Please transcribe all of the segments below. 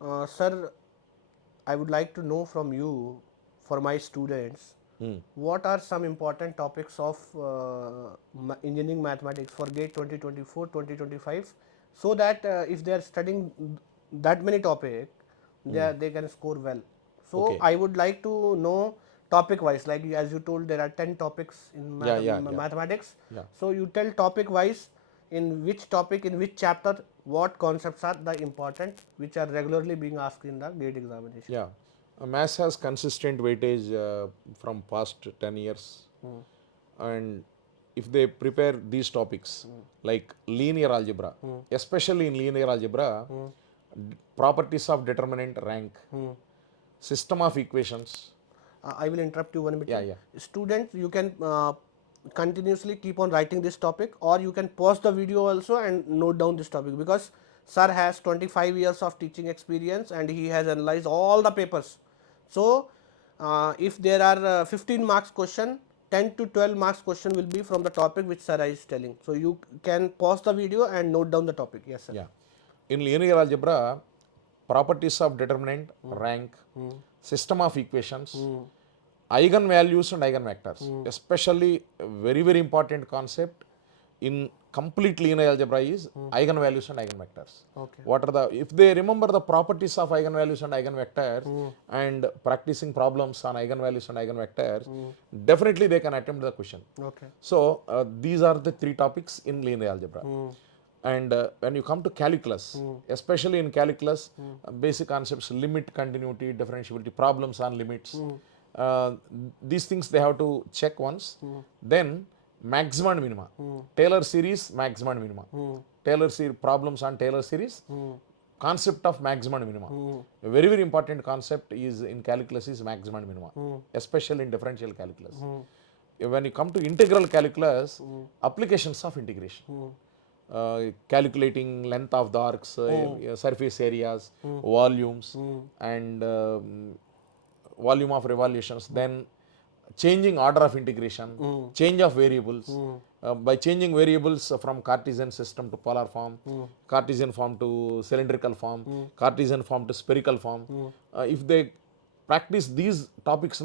Sir, I would like to know from you, for my students, what are some important topics of engineering mathematics for GATE 2024-2025, so that if they are studying that many topics, they can score well. So Okay. I would like to know topic wise, like as you told, there are 10 topics in Yeah, yeah, yeah, mathematics. yeah. So you tell topic wise, in which topic, in which chapter, what concepts are the important, which are regularly being asked in the GATE examination. Yeah. Maths has consistent weightage from past 10 years. And if they prepare these topics like linear algebra, especially in linear algebra, properties of determinant rank, system of equations. I will interrupt you one Yeah, between. yeah. Students, you can continuously keep on writing this topic, or you can pause the video also and note down this topic, because sir has 25 years of teaching experience and he has analyzed all the papers. So if there are 15 marks question, 10 to 12 marks question will be from the topic which sir is telling. So you can pause the video and note down the topic. Yes, sir. Yeah. In linear algebra, properties of determinant, rank, system of equations, eigenvalues and eigenvectors, especially a very, very important concept in complete linear algebra is eigenvalues and eigenvectors. Okay. What are the, if they remember the properties of eigenvalues and eigenvectors and practicing problems on eigenvalues and eigenvectors, definitely they can attempt the question. Okay. So these are the three topics in linear algebra. And when you come to calculus, especially in calculus, basic concepts, limit, continuity, differentiability, problems on limits, uh, these things they have to check once. Then maxima and minima, Taylor series, maxima and minima, Taylor series, problems on Taylor series, concept of maxima and minima. A very, very important concept is in calculus is maxima and minima, especially in differential calculus. When you come to integral calculus, applications of integration, calculating length of the arcs, surface areas, volumes, and volume of revolutions, then changing order of integration, change of variables. By changing variables from Cartesian system to polar form, Cartesian form to cylindrical form, Cartesian form to spherical form. If they practice these topics,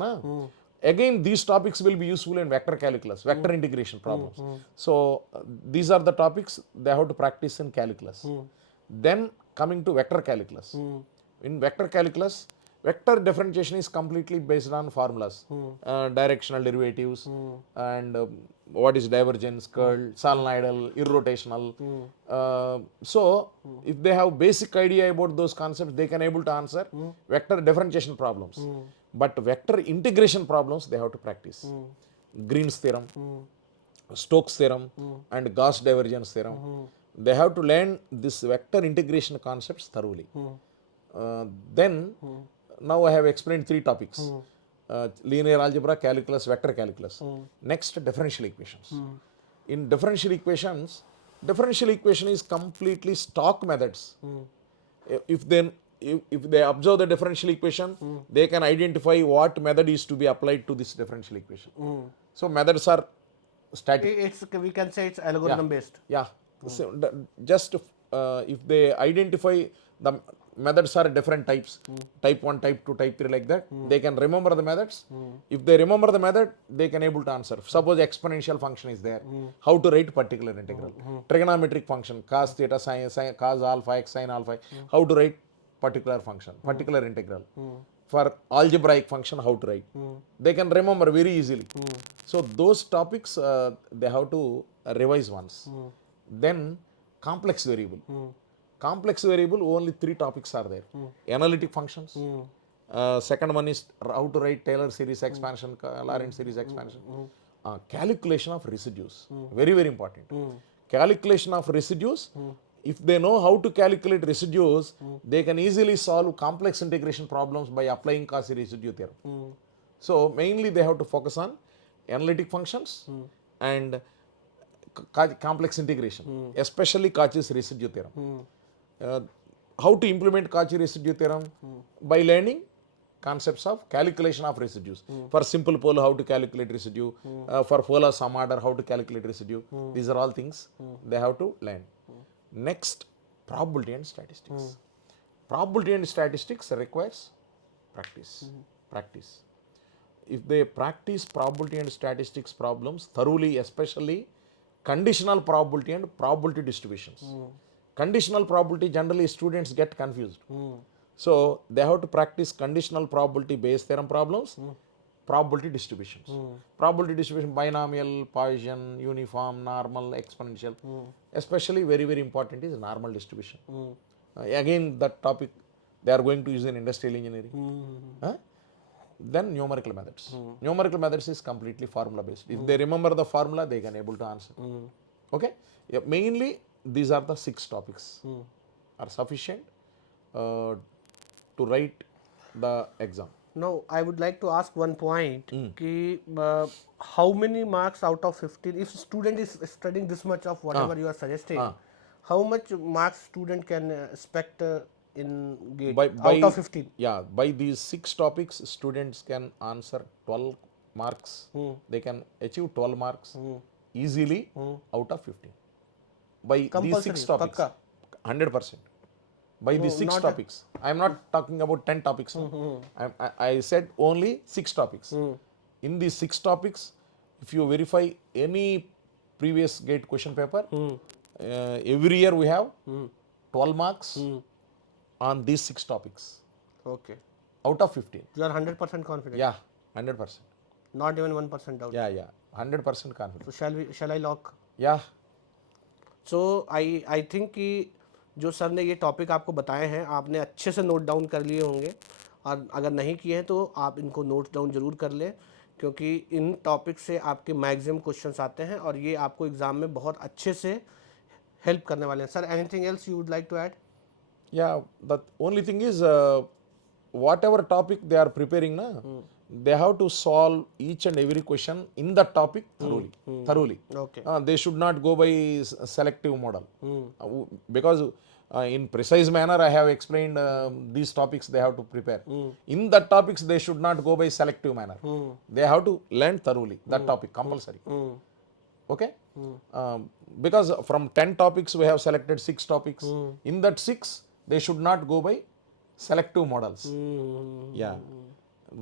again these topics will be useful in vector calculus, vector integration problems. So these are the topics they have to practice in calculus. Then coming to vector calculus. In vector calculus, vector differentiation is completely based on formulas, directional derivatives, and what is divergence, curl, solenoidal, irrotational. So if they have basic idea about those concepts, they can able to answer vector differentiation problems. But vector integration problems they have to practice. Green's theorem, Stokes theorem, and Gauss divergence theorem. They have to learn this vector integration concepts thoroughly. Then, now I have explained three topics: linear algebra, calculus, vector calculus. Next, differential equations. In differential equation is completely stock methods. If then if they observe the differential equation, they can identify what method is to be applied to this differential equation. So methods are static. It's, we can say it's Yeah, algorithm based. yeah. So just if they identify the methods are different types, type 1, type 2, type 3, like that, they can remember the methods. If they remember the method, they can able to answer. Suppose exponential function is there, how to write particular integral. Trigonometric function, cos theta, sin cos alpha x, sin alpha, how to write particular function, particular integral. For algebraic function, how to write. They can remember very easily. So those topics they have to revise once. Then complex variable. Complex variable, only three topics are there. Analytic functions. Second one is how to write Taylor series expansion, Lorentz series expansion. Calculation of residues. Very, very important. Calculation of residues. If they know how to calculate residues, they can easily solve complex integration problems by applying Cauchy residue theorem. So mainly they have to focus on analytic functions and complex integration, especially Cauchy's residue theorem. Uh, how to implement Cauchy residue theorem? By learning concepts of calculation of residues. For simple pole, how to calculate residue. For polar sum order, how to calculate residue. These are all things they have to learn. Next, probability and statistics. Probability and statistics requires practice. Practice. If they practice probability and statistics problems thoroughly, especially conditional probability and probability distributions. Conditional probability, generally students get confused. So they have to practice conditional probability Bayes theorem problems, probability distributions. Probability distribution, binomial, Poisson, uniform, normal, exponential. Especially very, very important is normal distribution. Again, that topic they are going to use in industrial engineering. Huh? Then numerical methods. Numerical methods is completely formula based. If they remember the formula, they can able to answer. Okay? Yeah, mainly these are the 6 topics are sufficient to write the exam. Now, I would like to ask one point. Ki, how many marks out of 15, if student is studying this much of whatever you are suggesting, how much marks student can expect in GATE out of 15? Yeah, by these 6 topics, students can answer 12 marks. They can achieve 12 marks easily out of 15. By these 6 topics, Pakka. 100%. By these 6 topics. I am not talking about 10 topics. I said only 6 topics. In these 6 topics, if you verify any previous GATE question paper, every year we have 12 marks on these 6 topics. Okay. Out of 15. You are 100% confident? Yeah, 100%. Not even 1% doubt? Yeah, 100% confident. So shall I lock? Yeah. So I think कि जो sir ने ये topic आपको बताए हैं आपने अच्छे से नोट डाउन कर लिए होंगे, और अगर नहीं किए हैं तो आप इनको नोट डाउन ज़रूर कर लें, क्योंकि इन टॉपिक से आपके मैक्सिमम क्वेश्चंस आते हैं और ये आपको एग्ज़ाम में बहुत अच्छे से हेल्प करने वाले हैं. Sir, anything else you would like to add? Yeah, the only thing is whatever topic they are preparing, they have to solve each and every question in that topic thoroughly. Okay. They should not go by selective model. Because in precise manner I have explained these topics they have to prepare. In that topics they should not go by selective manner. They have to learn thoroughly that topic compulsory. Okay? Because from 10 topics we have selected 6 topics. In that 6 they should not go by selective models. Yeah,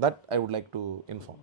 that I would like to inform.